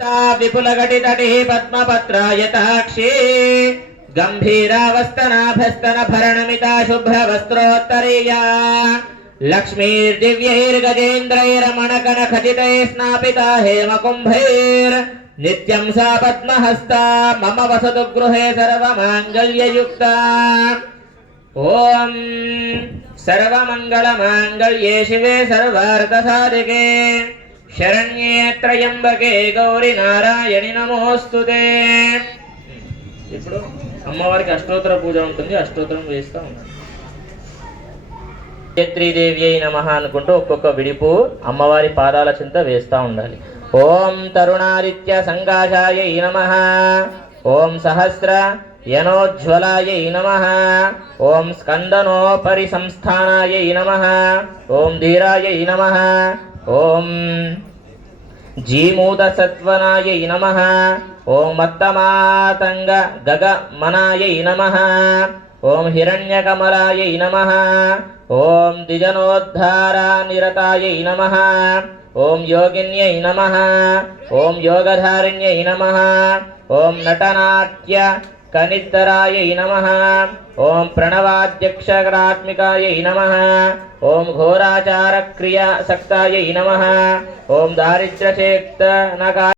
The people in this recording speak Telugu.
विपुलघटितटिः पद्मपत्रायताक्षी गम्भीरावस्तनाभस्तनभरणमिता शुभ्रवस्त्रोत्तरीया लक्ष्मीर्दिव्यैर्गजेन्द्रैरमणकनखचितैः स्नापिता हेमकुम्भैर्नित्यं सा पद्महस्ता मम वसतु गृहे सर्वमाङ्गल्ययुक्ता। ॐ सर्वमङ्गलमाङ्गल्ये शिवे सर्वार्थसाधिके शरण्ये त्र्यंबके गौरी नारायणि नमोस्तुते। ఇప్పుడు అమ్మవారికి అష్టోత్తర పూజ ఉంటుంది, అష్టోత్తరం వేస్తా ఉన్నాను. గాయత్రీదేవ్యై నమః అనుకుంటూ ఒక్కొక్క విడిపు అమ్మవారి పాదాల చింత వేస్తా ఉండాలి. ఓం తరుణాదిత్య సంకాశాయై నమః, ఓం సహస్ర యనోజ్వలాయై నమః, ఓం స్కందనోపరి సంస్థానాయై నమః, ఓం ధీరాయై నమః, ఓం జీమూతసత్వనాయై నమః, ఓం మత్తమాతంగ గగమనాయై నమః, ఓం హిరణ్యకమలాయై నమః, ఓం ద్విజనోద్ధారనిరతాయై నమః, ఓం యోగిన్యై నమః, ఓం యోగధారిణ్యై నమః, ఓం నటనాట్య కనిద్దరాయై నమః, ఓం ప్రణవాధ్యక్షరాత్మికాయై నమః, ఓం ఘోరాచారక్రియా సక్తాయై నమః, ఓం దారిద్ర్యచేతనకాయ